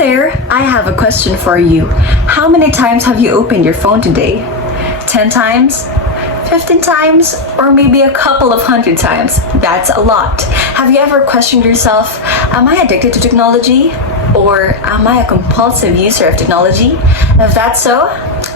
there, I have a question for you. How many times have you opened your phone today? 10 times? 15 times? Or maybe a couple of hundred times? That's a lot. Have you ever questioned yourself, am I addicted to technology? Or am I a compulsive user of technology? If that's so,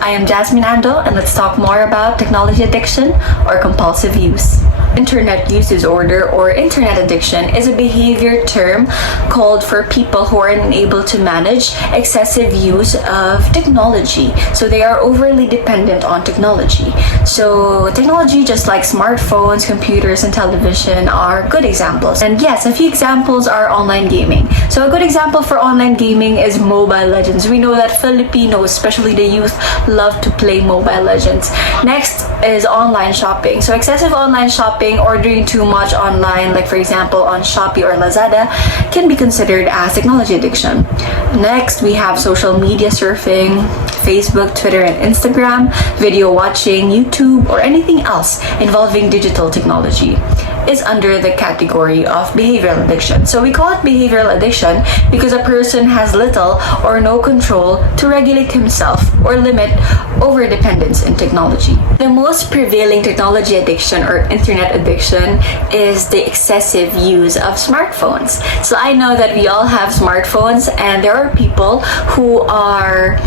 I am Jasmine Ando, and let's talk more about technology addiction or compulsive use. Internet use disorder or internet addiction is a behavior term called for people who are unable to manage excessive use of technology. So they are overly dependent on technology. So technology, just like smartphones, computers, and television, are good examples. And yes, a few examples are online gaming. So a good example for online gaming is Mobile Legends. We know that Filipinos, especially the youth, love to play Mobile Legends. Next is online shopping. So excessive online shopping, ordering too much online, like for example on Shopee or Lazada, can be considered as technology addiction. Next, we have social media surfing, Facebook, Twitter, and Instagram, video watching, YouTube, or anything else involving digital technology is under the category of behavioral addiction. So we call it behavioral addiction because a person has little or no control to regulate himself or limit over dependence in technology. The most prevailing technology addiction or internet addiction is the excessive use of smartphones. So I know that we all have smartphones, and there are people who are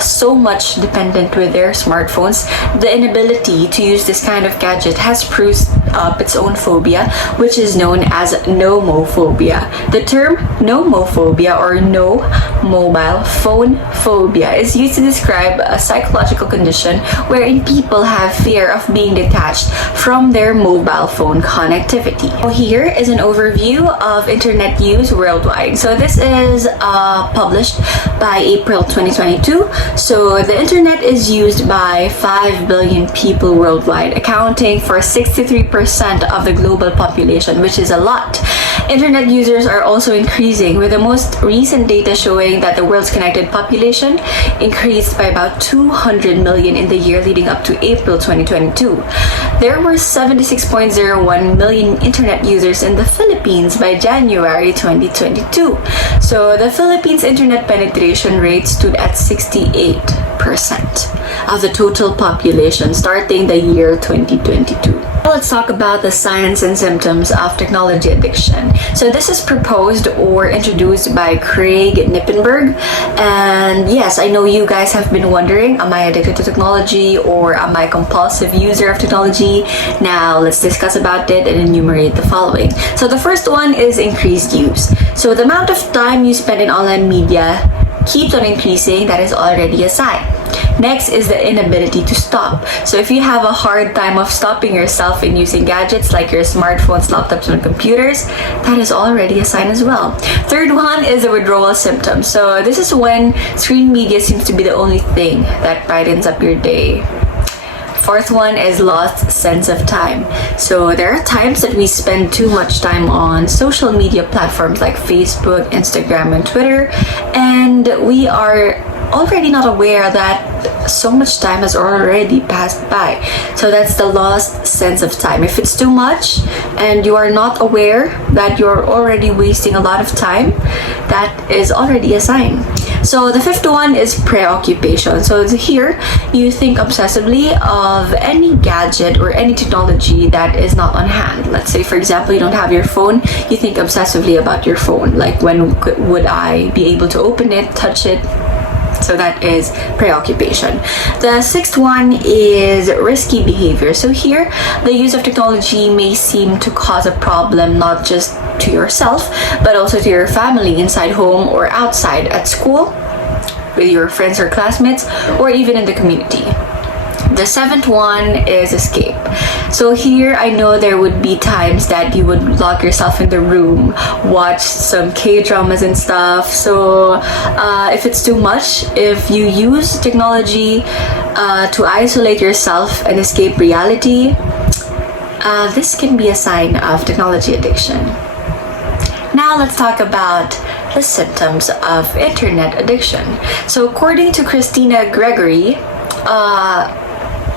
so much dependent with their smartphones. The inability to use this kind of gadget has proved up its own phobia, which is known as nomophobia. The term nomophobia or no mobile phone phobia is used to describe a psychological condition wherein people have fear of being detached from their mobile phone connectivity. So here is an overview of internet use worldwide. So this is published by April 2022. So the internet is used by 5 billion people worldwide, accounting for 63% of the global population, which is a lot. Internet users are also increasing, with the most recent data showing that the world's connected population increased by about 200 million in the year leading up to April 2022. There were 76.01 million internet users in the Philippines by January 2022. So the Philippines internet penetration rate stood at 68% of the total population starting the year 2022. Let's talk about the signs and symptoms of technology addiction. So this is proposed or introduced by Craig Nippenberg. And yes, I know you guys have been wondering, am I addicted to technology or am I a compulsive user of technology? Now let's discuss about it and enumerate the following. So the first one is increased use. So the amount of time you spend in online media keeps on increasing. That is already a sign. Next is the inability to stop. So if you have a hard time of stopping yourself in using gadgets like your smartphones, laptops, and computers, that is already a sign as well. Third one is the withdrawal symptoms. So this is when screen media seems to be the only thing that brightens up your day. Fourth one is lost sense of time. So there are times that we spend too much time on social media platforms like Facebook, Instagram, and Twitter, and we are already not aware that so much time has already passed by. So that's the lost sense of time. If it's too much and you are not aware that you're already wasting a lot of time, that is already a sign. So the fifth one is preoccupation. So here you think obsessively of any gadget or any technology that is not on hand. Let's say, for example, you don't have your phone, you think obsessively about your phone. Like, when would I be able to open it, touch it? So that is preoccupation. The sixth one is risky behavior. So here, the use of technology may seem to cause a problem not just to yourself, but also to your family inside home or outside at school, with your friends or classmates, or even in the community. The seventh one is escape. So here, I know there would be times that you would lock yourself in the room, watch some K-dramas and stuff. So if it's too much, if you use technology to isolate yourself and escape reality, this can be a sign of technology addiction. Now let's talk about the symptoms of internet addiction. So according to Christina Gregory,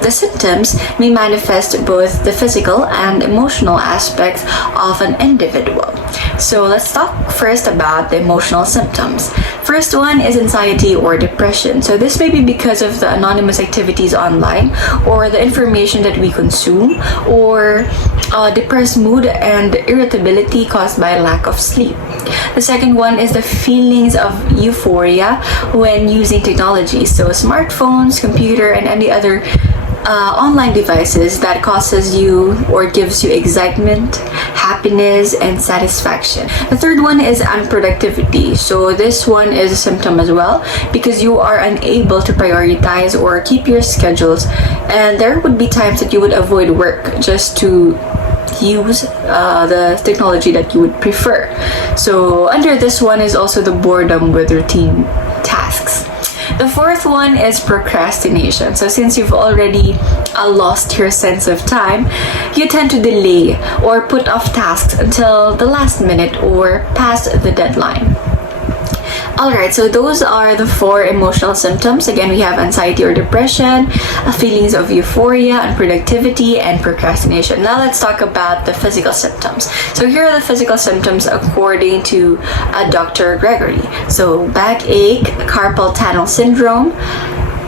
The symptoms may manifest both the physical and emotional aspects of an individual. So let's talk first about the emotional symptoms. First one is anxiety or depression. So this may be because of the anonymous activities online or the information that we consume, or depressed mood and irritability caused by lack of sleep. The second one is the feelings of euphoria when using technology. So smartphones, computer, and any other online devices that causes you or gives you excitement, happiness, and satisfaction. The third one is unproductivity. So this one is a symptom as well, because you are unable to prioritize or keep your schedules, and there would be times that you would avoid work just to use the technology that you would prefer. So under this one is also the boredom with routine tasks. The fourth one is procrastination. So since you've already lost your sense of time, you tend to delay or put off tasks until the last minute or past the deadline. Alright, so those are the 4 emotional symptoms. Again, we have anxiety or depression, feelings of euphoria, unproductivity, and procrastination. Now let's talk about the physical symptoms. So here are the physical symptoms according to Dr. Gregory. So backache, carpal tunnel syndrome,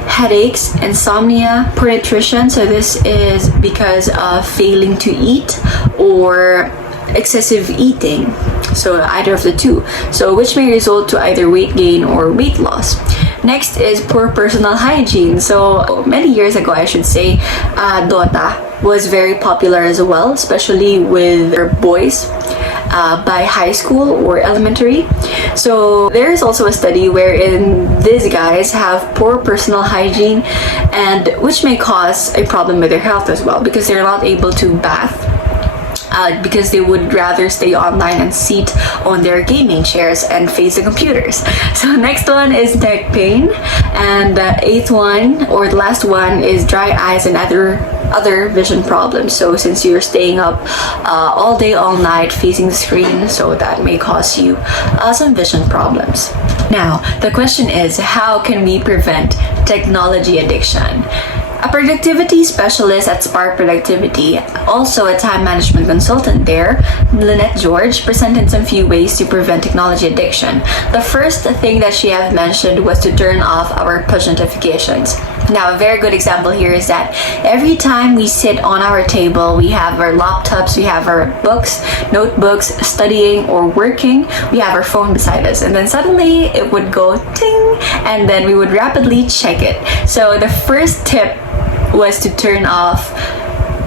headaches, insomnia, poor nutrition. So this is because of failing to eat or excessive eating. So either of the two. So which may result to either weight gain or weight loss. Next is poor personal hygiene. So many years ago, I should say, Dota was very popular as well, especially with boys by high school or elementary. So there is also a study wherein these guys have poor personal hygiene, and which may cause a problem with their health as well, because they're not able to bath. Because they would rather stay online and sit on their gaming chairs and face the computers. So next one is neck pain, and eighth one or the last one is dry eyes and other vision problems. So since you're staying up all day, all night facing the screen, so that may cause you some vision problems. Now the question is, how can we prevent technology addiction? A productivity specialist at Spark Productivity, also a time management consultant there, Lynette George, presented some few ways to prevent technology addiction. The first thing that she had mentioned was to turn off our push notifications. Now, a very good example here is that every time we sit on our table, we have our laptops, we have our books, notebooks, studying or working, we have our phone beside us, and then suddenly it would go ting, and then we would rapidly check it. So the first tip was to turn off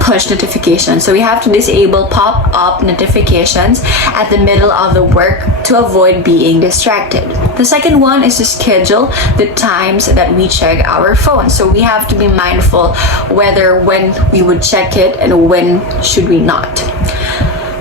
push notifications. So we have to disable pop-up notifications at the middle of the work to avoid being distracted. The second one is to schedule the times that we check our phone. So we have to be mindful when we would check it and when should we not.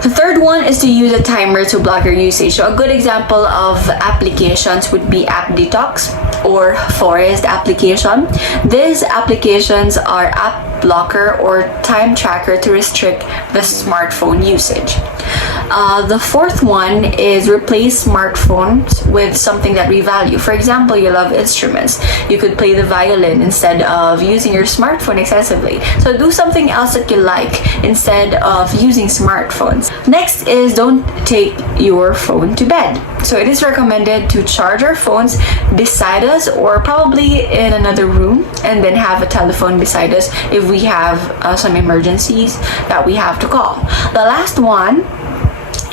The third one is to use a timer to block your usage. So a good example of applications would be App Detox or Forest application. These applications are app blocker or time tracker to restrict the smartphone usage. The fourth one is replace smartphones with something that we value. For example, you love instruments. You could play the violin instead of using your smartphone excessively. So do something else that you like instead of using smartphones. Next is don't take your phone to bed. So it is recommended to charge our phones beside us or probably in another room, and then have a telephone beside us if we have some emergencies that we have to call. The last one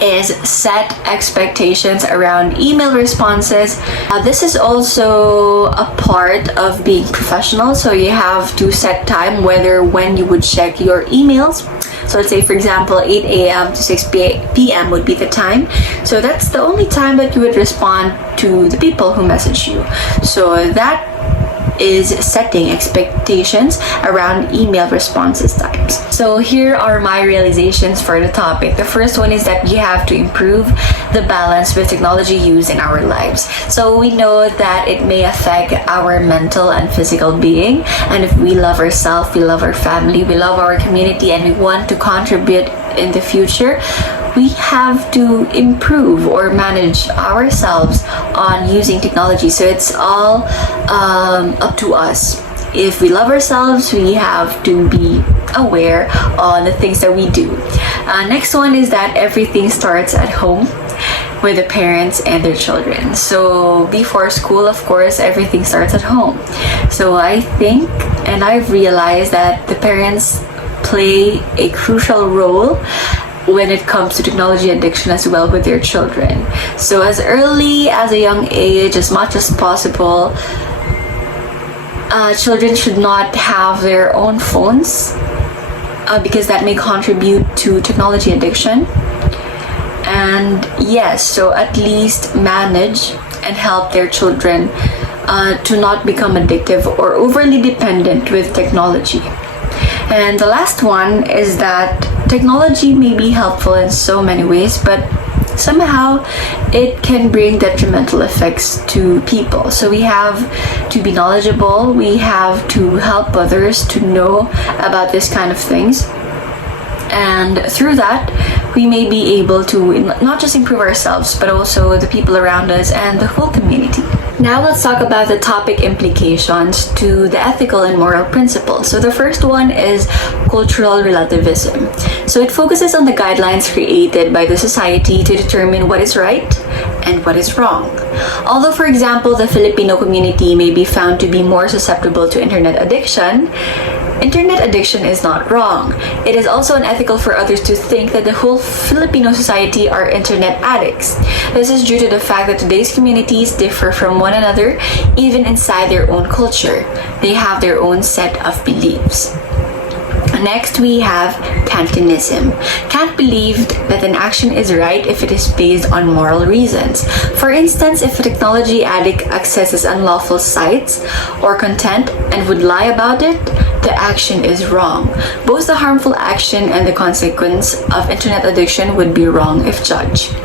is set expectations around email responses. This is also a part of being professional, so you have to set time when you would check your emails. So let's say, for example, 8 a.m. to 6 p.m. would be the time. So that's the only time that you would respond to the people who message you. So that is setting expectations around email responses times. So here are my realizations for the topic. The first one is that you have to improve the balance with technology use in our lives. So we know that it may affect our mental and physical being, and if we love ourselves, we love our family, we love our community, and we want to contribute in the future, we have to improve or manage ourselves on using technology. So it's all up to us. if we love ourselves, we have to be aware on the things that we do. Next one is that everything starts at home with the parents and their children. So before school, of course, everything starts at home. So I think, and I've realized that the parents play a crucial role when it comes to technology addiction as well with their children. So as early as a young age, as much as possible, children should not have their own phones because that may contribute to technology addiction. And yes, so at least manage and help their children to not become addictive or overly dependent with technology. And the last one is that technology may be helpful in so many ways, but somehow it can bring detrimental effects to people. So we have to be knowledgeable, we have to help others to know about this kind of things. And through that, we may be able to not just improve ourselves, but also the people around us and the whole community. Now let's talk about the topic implications to the ethical and moral principles. So the first one is cultural relativism. So it focuses on the guidelines created by the society to determine what is right and what is wrong. Although, for example, the Filipino community may be found to be more susceptible to internet addiction, internet addiction is not wrong. It is also unethical for others to think that the whole Filipino society are internet addicts. This is due to the fact that today's communities differ from one another even inside their own culture. They have their own set of beliefs. Next, we have Kantianism. Kant believed that an action is right if it is based on moral reasons. For instance, if a technology addict accesses unlawful sites or content and would lie about it, the action is wrong. Both the harmful action and the consequence of internet addiction would be wrong if judged.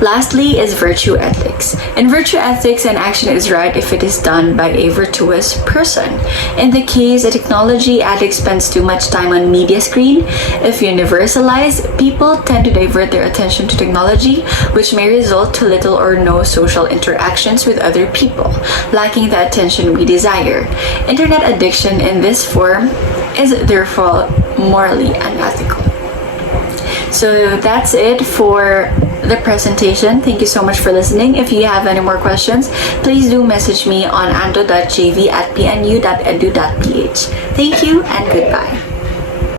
Lastly is virtue ethics. In virtue ethics, an action is right if it is done by a virtuous person. In the case a technology addict spends too much time on media screen, if universalized, people tend to divert their attention to technology, which may result to little or no social interactions with other people, lacking the attention we desire. Internet addiction in this form is therefore morally unethical. So that's it for the presentation. Thank you so much for listening. If you have any more questions, please do message me on ando.jv@pnu.edu.ph. Thank you and goodbye.